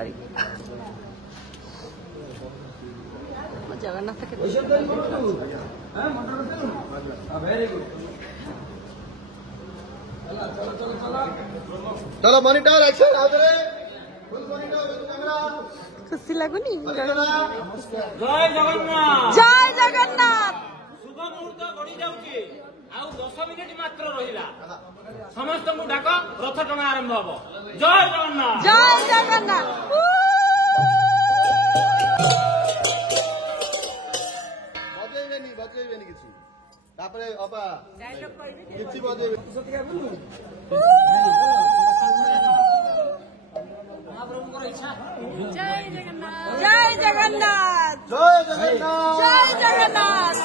कर जगन्नाथ चलो monitor action खुशी लगुनि जय जगन्नाथ जय जगन्नाथ शुभ मुहूर्त गड़ी जाउची आउ 10 मिनिट मात्र रहिला समस्त को डाक रथ टଣା आरंभ हबो जय जगन्नाथ जय जगन्नाथ बजेबेनी किछि तापरे अपा किछि बजेबे जय जगन्नाथ जय जगन्नाथ जय जगन्नाथ जय जगन्नाथ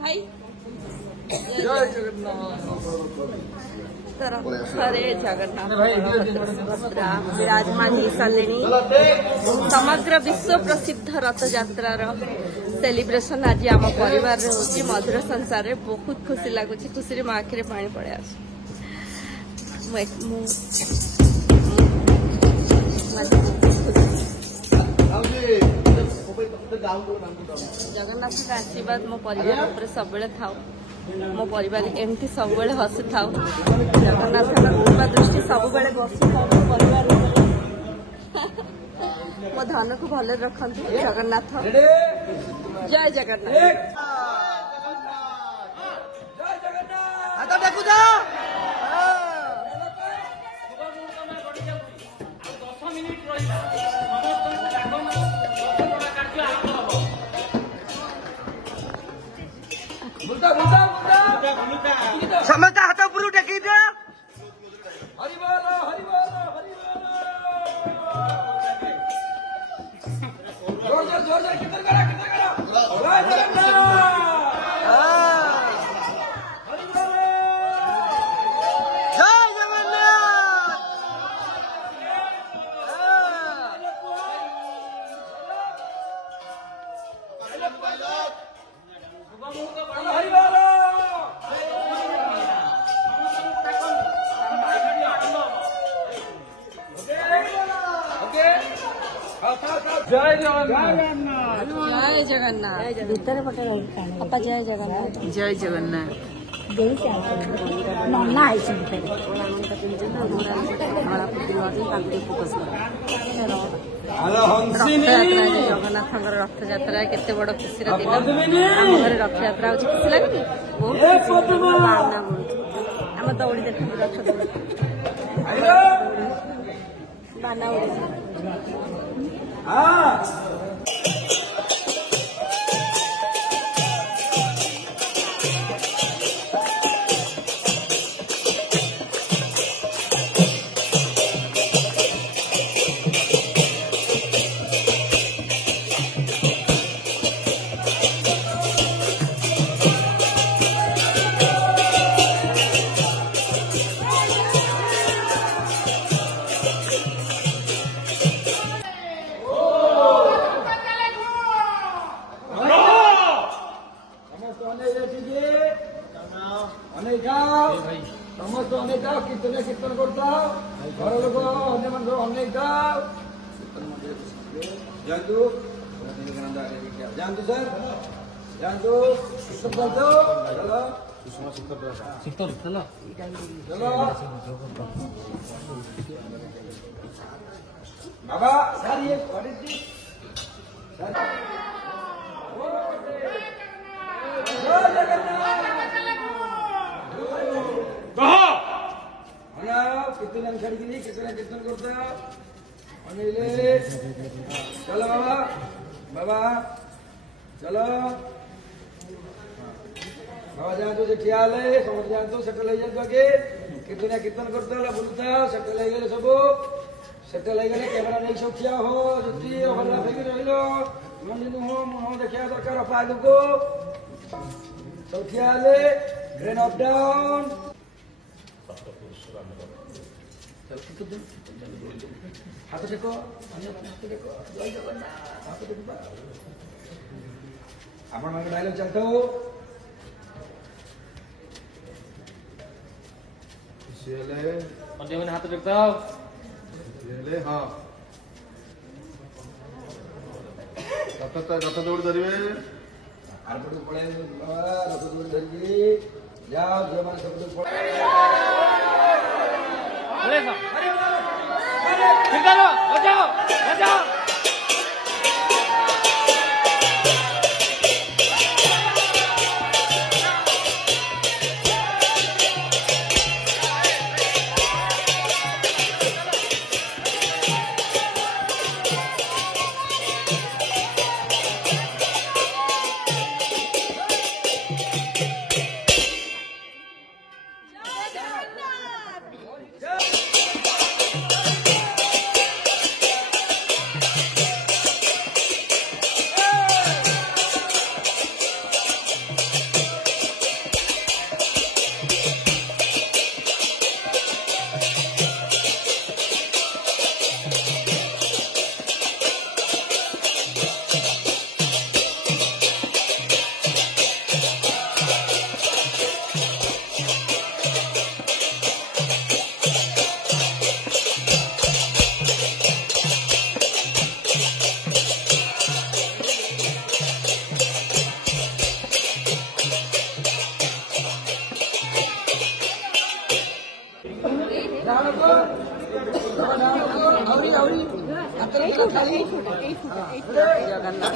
भाई जय जगन्नाथ हरे जगन्नाथ विराजमान हो सारे समग्र विश्व प्रसिद्ध रथ यात्रार सेलिब्रेशन आज आम परिवार होची मधुर संसार बहुत खुशी लगुच खुशी मो आखिरे पानी पड़े आस जगन्नाथ का आशीर्वाद मो परिवार ऊपर सब था मो परिवार एमती सब हसु था जगन्नाथ कृपा दृष्टि सब बसु था मो परिवार मो धन को भले रखु जगन्नाथ जय जगन्नाथ समस्त हाथ ऊपर टेकी दिया जय जगन्नाथ जय जगन्नाथ भीतर पटे पापा जय जगन्नाथ जय जगन्नाथ जगन्नाथ रथ यात्रा केते बड़ खुशी दिन आम घर रथ यात्रा हो खुशी लगे बहुत आम दौड़ी देख रथ दौड़ी बाना उड़ी समस्त अनेक कीर्तन कीर्तन करता घर लोक अन्य मान अनेक जानतु जानतु सर जानतु चलो बाबा सर ये कीर्तन छाड़ी कीर्तन कीर्तन करता चलो बाबा बाबा चलो बाबा जातु से ठिया समझ जातु सेटल हो जातु आगे कीर्तन कीर्तन करता बुलता सेटल हो गए सब सेटल हो गए कैमेरा नहीं सब ठिया हो जुटी हल्ला फेंकी रही मन नुह मुह देखा दरकार अप आग को सब ठिया ग्रेन अप डाउन ହାତ ଟେକ ହାତ ଟେକ ଜୟ ଜଗନ୍ନାଥ ହାତ ଟେକ ଆପଣମାନଙ୍କ ଡାଇଲଗ ଚାଲିଥାଉ ଖୁସି ହେଲେ ଅନ୍ୟମାନେ ହାତ ଟେକୁଥାଅ ଖୁସି ହେଲେ ହଁ ରଥ ଦୌଡ଼ି ଧରିବେ ଆରପଟକୁ ପଳେଇ ରଥ ଦୌଡ଼ି ଧରିକି ଯାଅ ଝିଅମାନେ ସେପଟକୁ ପଳେଇ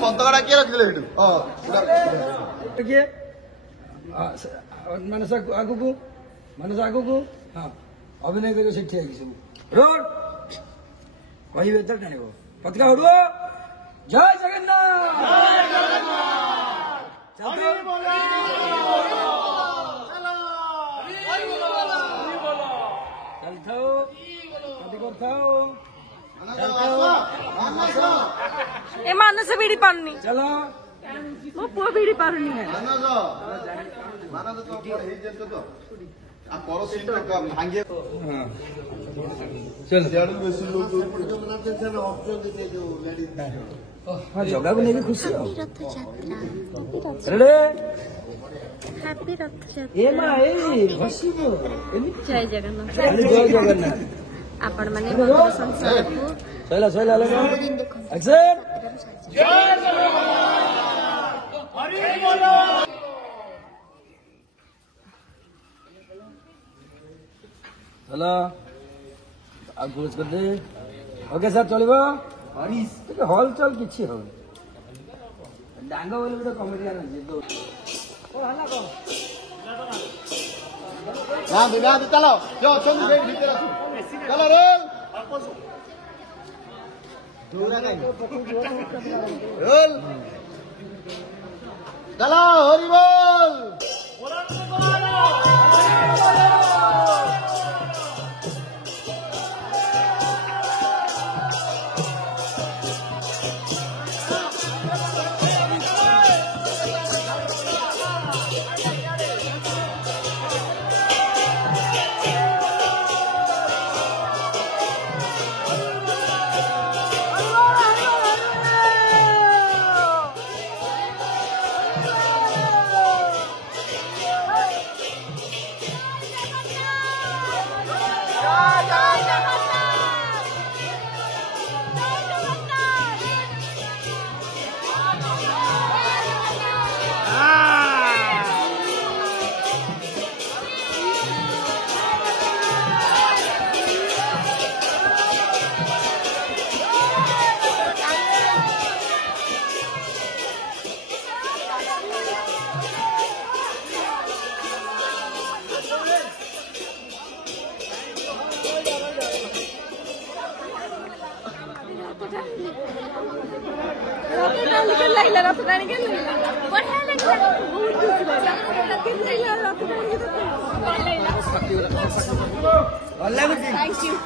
ପତାକା କିଏ ରଖିଥିଲେ ସେଠୁ କିଏ ମାନସ ଆଗକୁ ହଁ ଅଭିନୟ କରିବ ସେଠି ଆଗି ସବୁ ରୋଡ କହିବେ ତ ଟାଣିବ ପତାକା ଉଡିବ ଜୟ ଜଗନ୍ନାଥ ଚାଲିଥାଉ କରିଥାଉ ଏ ମାନସ ଭିଡି ପାରୁନି ଚାଲ ମୋ ପୁଅ ଭିଡି ପାରୁନି ଜଗାକୁ ନେଇକି ଖୁସି ଆଉ ଜୟ ଜଗନ୍ନାଥ ଜୟ ଜଗନ୍ନାଥ ଆପଣ ମାନେ ମଧୁର ସଂସାରକୁ ସଇଲା चलो ଆଉ କ୍ଲୋଜ କରିଦେ ଓକେ ସାର୍ ଚଳିବ ଟିକେ ହଲ ଚଲ କିଛି ହଉନି ଡାଙ୍ଗ ବୋଲି ଗୋଟେ କମେଡିଆନ ଅଛି ଚାଲ ଅଛନ୍ତି ସେଇ ଭିତରେ ଚାଲ ରୋଲ ରୋଲ ଚାଲ ହରି ବୋଲ Thank you.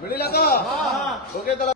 ମିଳିଲା ତ ଓକେ ତାହେଲେ